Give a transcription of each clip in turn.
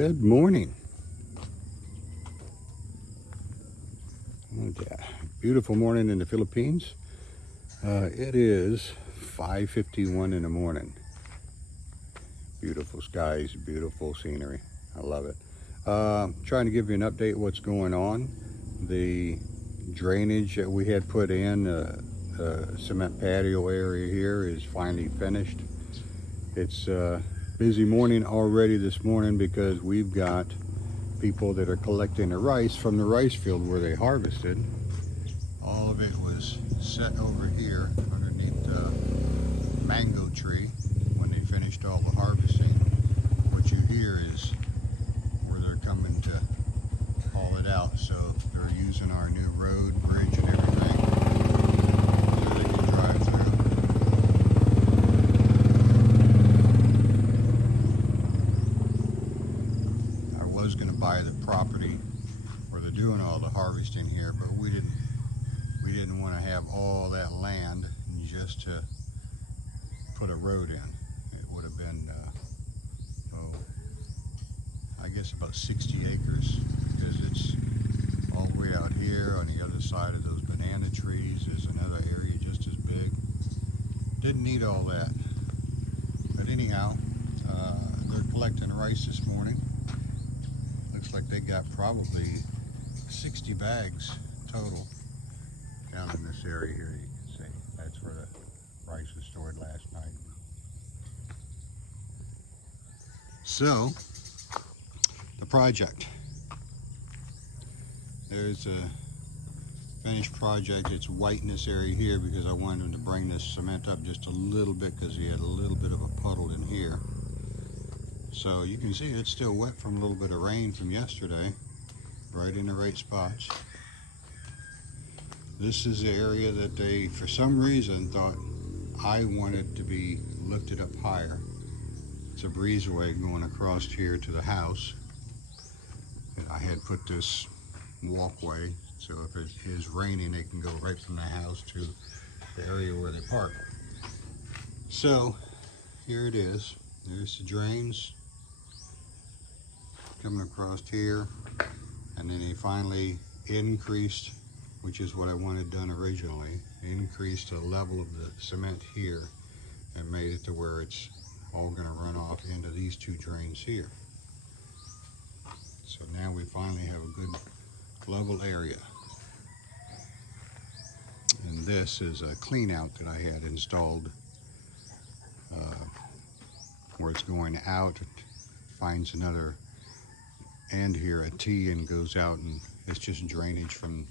Good morning. Beautiful morning in the Philippines. It is 5:51 in the morning. Beautiful skies, beautiful scenery. I love it. Trying to give you an update what's going on. The drainage that we had put in, cement patio area here is finally finished. It's a busy morning already this morning because we've got people that are collecting the rice from the rice field where they harvested. All of it was set over here underneath the mango tree when they finished all the harvesting. What you hear is where they're coming to haul it out. So they're using our new road, bridge, and everything so they can drive through. I was going to buy the property where they're doing all the harvesting here, but we didn't want to have all that land just to put a road in. It would have been, I guess about 60 acres because it's all the way out here. On the other side of those banana trees there's another area just as big. Didn't need all that. But anyhow, they're collecting rice this morning. Looks like they got probably 60 bags total down in this area here. You can see that's where the rice was stored last night. So the project, there's a finished project. It's white in this area here because I wanted him to bring this cement up just a little bit because he had a little bit of a puddle in here. So you can see it's still wet from a little bit of rain from yesterday, right in the right spots. This is the area that they, for some reason, thought I wanted to be lifted up higher. It's a breezeway going across here to the house. I had put this walkway, so if it is raining, they can go right from the house to the area where they park. So here it is. There's the drains coming across here, and then he finally increased, which is what I wanted done originally, increased the level of the cement here and made it to where it's all going to run off into these two drains here. So now we finally have a good level area. And this is a clean out that I had installed where it's going out, it finds another end here, a T, and goes out, and it's just drainage from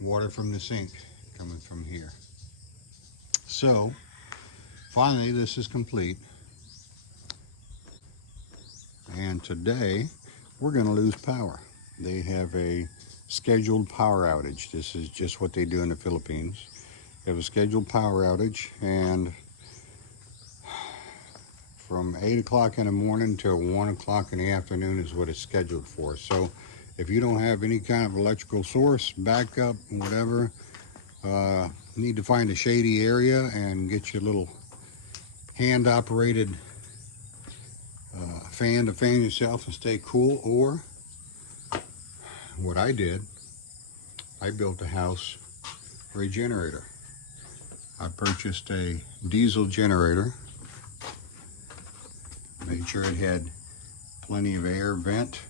water from the sink coming from here. So finally this is complete, and today we're going to lose power. They have a scheduled power outage. This is just what they do in the Philippines. They have a scheduled power outage, and from 8 o'clock in the morning till 1 o'clock in the afternoon is what it's scheduled for. So if you don't have any kind of electrical source, backup, whatever, need to find a shady area and get your little hand-operated fan to fan yourself and stay cool. Or what I did, I built a house for a generator. I purchased a diesel generator, made sure it had plenty of air vent,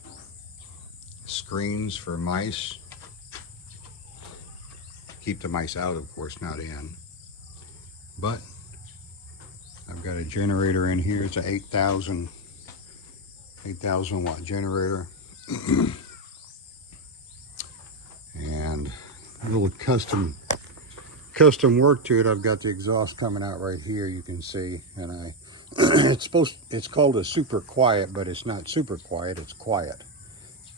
screens for mice, keep the mice out, of course, not in. But I've got a generator in here. It's an 8,000 watt generator. And a little custom work to it. I've got the exhaust coming out right here, you can see, and it's called a super quiet, but it's not super quiet, it's quiet.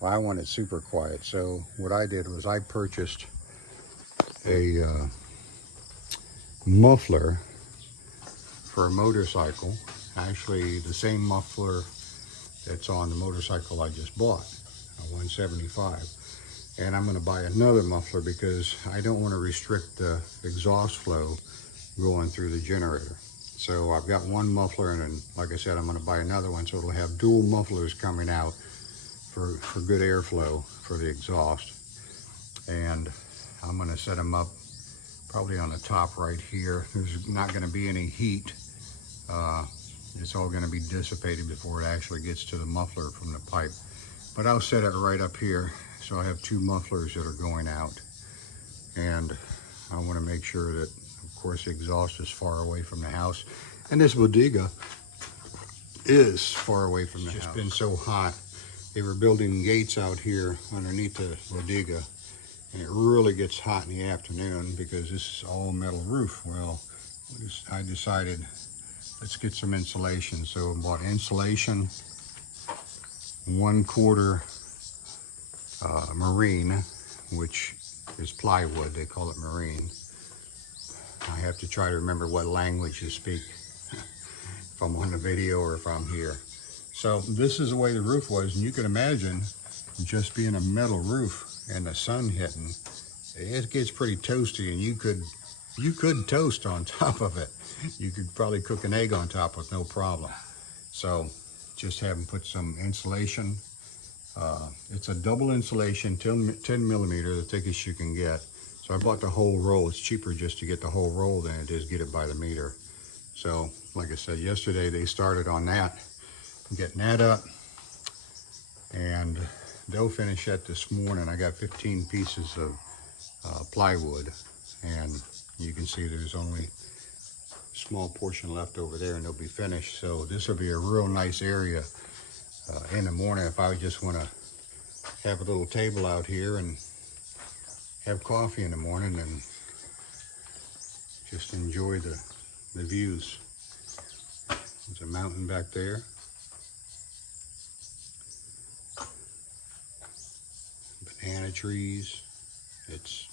Well, I wanted super quiet, so what I did was I purchased a muffler for a motorcycle. Actually, the same muffler that's on the motorcycle I just bought, a 175. And I'm going to buy another muffler because I don't want to restrict the exhaust flow going through the generator. So I've got one muffler, and then, like I said, I'm going to buy another one, so it'll have dual mufflers coming out for good airflow for the exhaust. And I'm going to set them up probably on the top right here. There's not going to be any heat. It's all going to be dissipated before it actually gets to the muffler from the pipe. But I'll set it right up here, so I have two mufflers that are going out. And I want to make sure that, of course, the exhaust is far away from the house. And this bodega is far away from the house. It's just been so hot. They were building gates out here underneath the bodega, and it really gets hot in the afternoon because this is all metal roof. Well, I decided, let's get some insulation. So I bought insulation, 1/4 marine, which is plywood. They call it marine. I have to try to remember what language you speak if I'm on the video or if I'm here. So this is the way the roof was, and you can imagine just being a metal roof and the sun hitting, it gets pretty toasty, and you could toast on top of it. You could probably cook an egg on top with no problem. So just have them put some insulation. It's a double insulation, 10 millimeter, the thickest you can get. So I bought the whole roll. It's cheaper just to get the whole roll than it is get it by the meter. So like I said, yesterday they started on that, getting that up, and they'll finish that this morning. I got 15 pieces of plywood, and you can see there's only a small portion left over there, and they'll be finished. So this will be a real nice area in the morning if I just want to have a little table out here and have coffee in the morning and just enjoy the views. There's a mountain back there. Banana trees. It's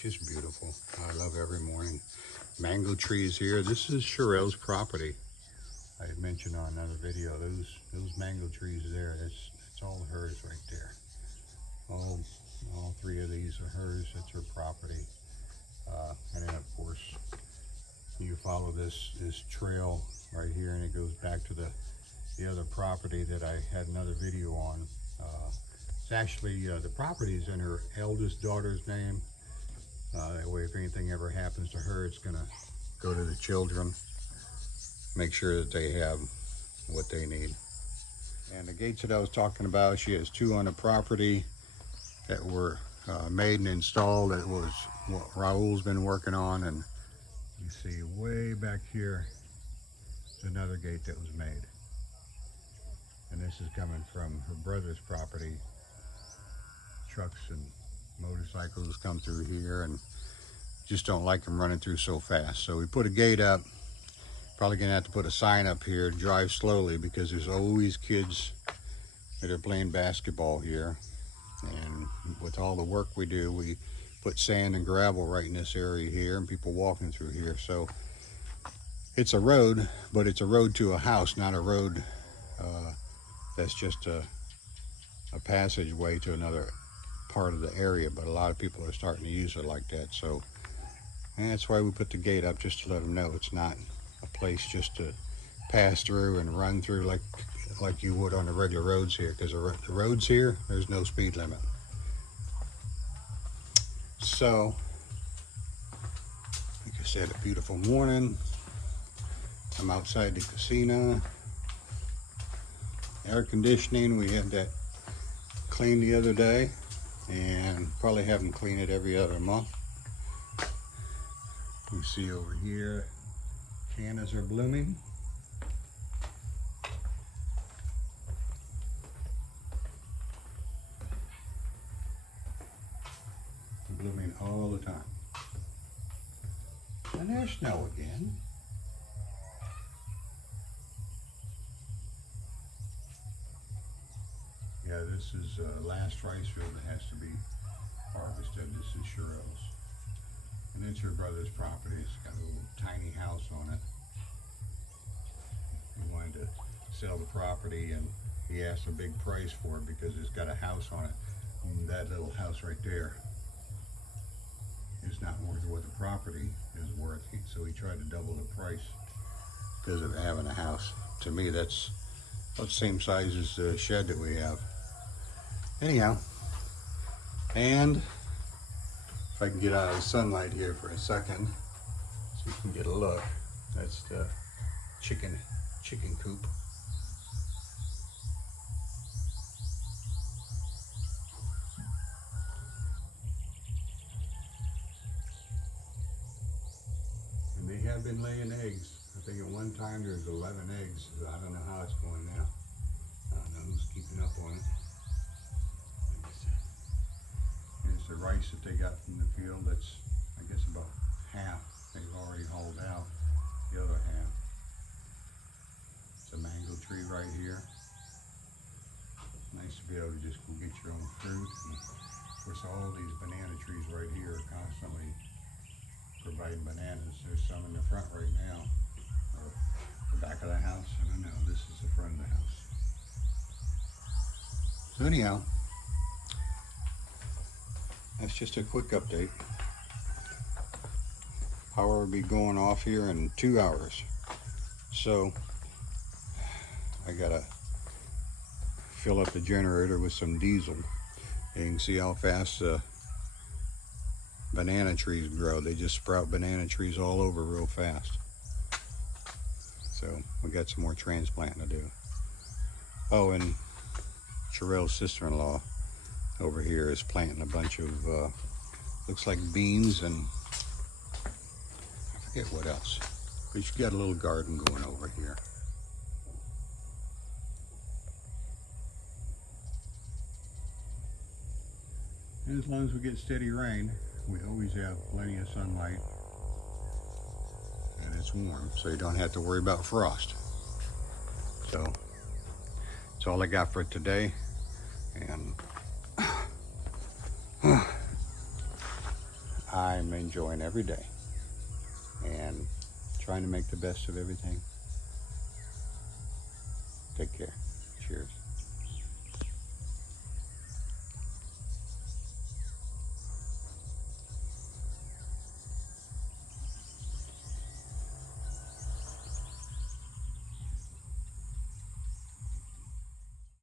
just beautiful. I love every morning. Mango trees here. This is Sherelle's property. I had mentioned on another video, those mango trees there, that's all hers right there. All three of these are hers. That's her property. And then of course you follow this trail right here, and it goes back to the other property that I had another video on. It's actually the property is in her eldest daughter's name. That way, if anything ever happens to her, it's gonna go to the children. Make sure that they have what they need. And the gates that I was talking about, she has 2 on the property that were made and installed. That was what Raul's been working on. And you see way back here is another gate that was made. And this is coming from her brother's property. Trucks and motorcycles come through here, and just don't like them running through so fast. So we put a gate up. Probably gonna have to put a sign up here, drive slowly, because there's always kids that are playing basketball here. And with all the work we do, we put sand and gravel right in this area here, and people walking through here. So it's a road, but it's a road to a house, not a road that's just a passageway to another part of the area. But a lot of people are starting to use it like that. So, and that's why we put the gate up, just to let them know it's not a place just to pass through and run through like you would on the regular roads here, because the roads here, there's no speed limit. So, like I said, a beautiful morning. I'm outside the casino. Air conditioning, we had that cleaned the other day, and probably have them clean it every other month. You see over here, cannas are blooming. Blooming all the time. And there's snow again. Yeah, this is last rice field that has to be harvested. This is Sherelle's. And it's her brother's property. It's got a little tiny house on it. He wanted to sell the property, and he asked a big price for it because it's got a house on it. And that little house right there is not worth what the property is worth. So he tried to double the price. because of having a house. To me, that's about the same size as the shed that we have. Anyhow, and if I can get out of the sunlight here for a second, so you can get a look. That's the chicken coop. And they have been laying eggs. I think at one time there was 11 eggs. I don't know how it's going now. I don't know who's keeping up on it. Here's the rice that they got from the field. That's, I guess, about half they've already hauled out. The other half. It's a mango tree right here. Nice to be able to just go get your own fruit. And of course, all these banana trees right here are constantly providing bananas. There's some in the front right now. Or the back of the house. I don't know. This is the front of the house. So anyhow, that's just a quick update. Power will be going off here in 2 hours. So I gotta fill up the generator with some diesel. You can see how fast the banana trees grow. They just sprout banana trees all over real fast. So we got some more transplanting to do. Oh, and Sherelle's sister-in-law over here is planting a bunch of looks like beans and I forget what else. But she's got a little garden going over here. And as long as we get steady rain, we always have plenty of sunlight and it's warm, so you don't have to worry about frost. So that's all I got for today, and I'm enjoying every day and trying to make the best of everything. Take care.